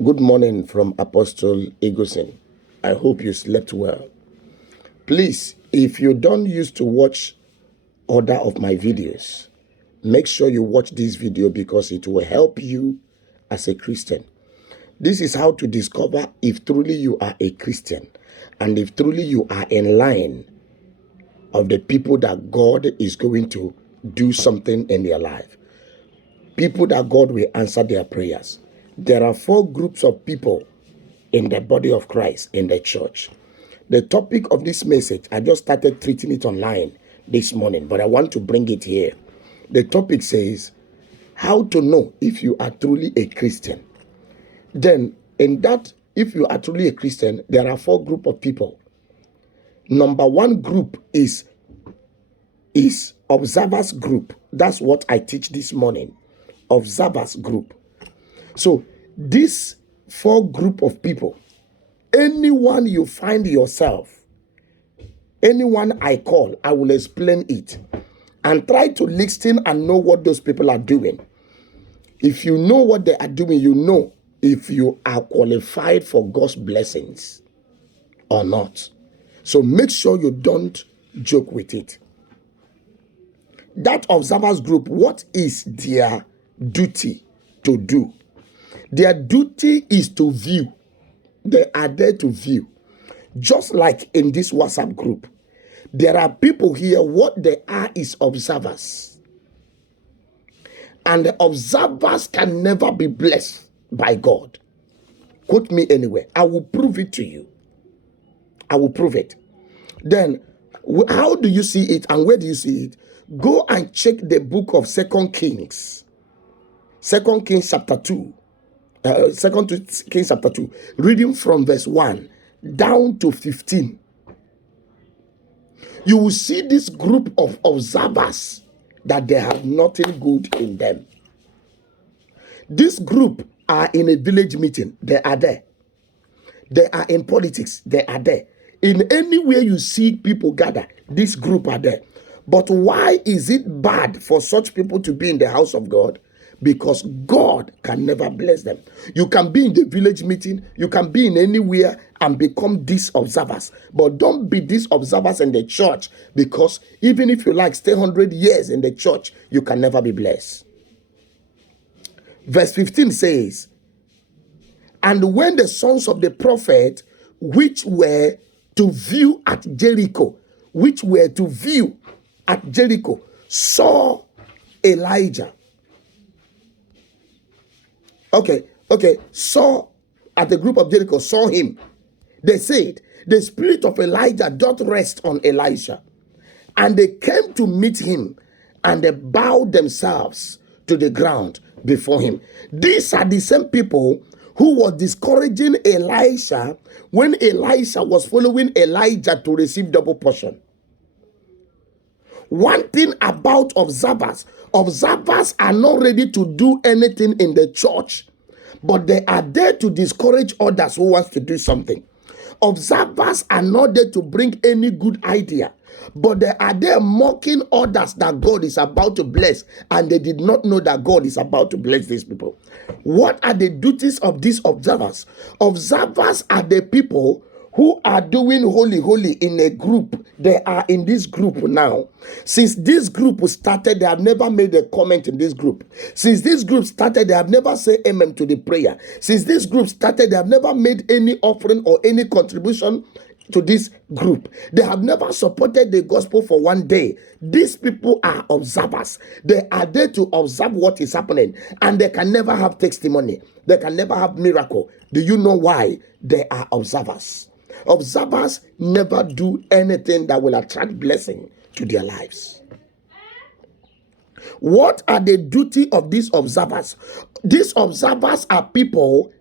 Good morning from Apostle Eagleson. I hope you slept well. Please, if you don't used to watch other of my videos, make sure you watch this video because it will help you as a Christian. This is how to discover if truly you are a Christian and if truly you are in line of the people that God is going to do something in their life. People that God will answer their prayers. There are 4 groups of people in the body of Christ in the church. The topic of this message, I just started treating it online this morning, but I want to bring it here. The topic says, how to know if you are truly a Christian. Then, in that, if you are truly a Christian, there are 4 groups of people. Number 1 group is observers group. That's what I teach this morning. Observers group. So, this 4 group of people, anyone you find yourself, anyone I call, I will explain it and try to listen and know what those people are doing. If you know what they are doing, you know if you are qualified for God's blessings or not. So make sure you don't joke with it. That observers group, what is their duty to do? Their duty is to view. They are there to view. Just like in this WhatsApp group, there are people here, what they are is observers. And the observers can never be blessed by God. Quote me anywhere. I will prove it to you. I will prove it. Then, how do you see it and where do you see it? Go and check the book of 2 Kings. 2 Kings chapter 2. 2 Kings chapter 2. Reading from verse 1 down to 15. You will see this group of observers that they have nothing good in them. This group are in a village meeting. They are there. They are in politics. They are there. In anywhere you see people gather, this group are there. But why is it bad for such people to be in the house of God? Because God can never bless them. You can be in the village meeting, you can be in anywhere and become these observers. But don't be these observers in the church, because even if you like stay 100 years in the church, you can never be blessed. Verse 15 says, and when the sons of the prophet, which were to view at Jericho, saw Elijah. Saw at the group of Jericho, saw him. They said, the spirit of Elijah doth rest on Elisha. And they came to meet him, and they bowed themselves to the ground before him. These are the same people who were discouraging Elisha when Elisha was following Elijah to receive double portion. One thing about observers are not ready to do anything in the church, but they are there to discourage others who wants to do something. Observers are not there to bring any good idea, but they are there mocking others that God is about to bless, and they did not know that God is about to bless these people. What are the duties of these observers? Observers are the people who are doing holy in a group. They are in this group now. Since this group started, they have never made a comment in this group. Since this group started, they have never said amen to the prayer. Since this group started, they have never made any offering or any contribution to this group. They have never supported the gospel for one day. These people are observers. They are there to observe what is happening, and they can never have testimony. They can never have miracle. Do you know why? They are observers. Observers never do anything that will attract blessing to their lives. What are the duty of these observers? These observers are people,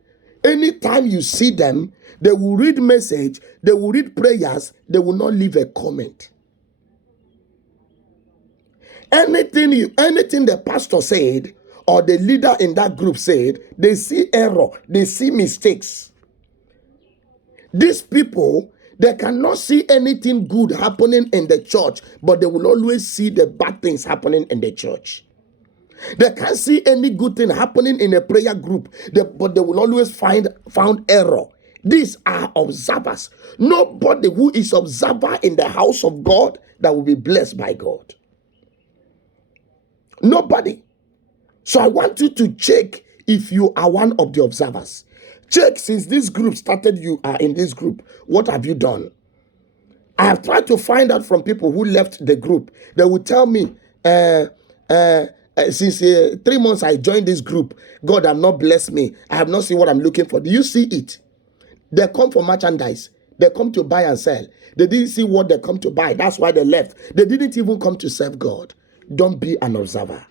anytime you see them, they will read message, they will read prayers, they will not leave a comment. Anything the pastor said or the leader in that group said, they see error, they see mistakes. These people, they cannot see anything good happening in the church, but they will always see the bad things happening in the church. They can't see any good thing happening in a prayer group, but they will always found error. These are observers. Nobody who is observer in the house of God that will be blessed by God. Nobody. So I want you to check if you are one of the observers. Check, since this group started, you are in this group. What have you done? I have tried to find out from people who left the group. They will tell me, since 3 months I joined this group, God have not blessed me. I have not seen what I'm looking for. Do you see it? They come for merchandise. They come to buy and sell. They didn't see what they come to buy. That's why they left. They didn't even come to serve God. Don't be an observer.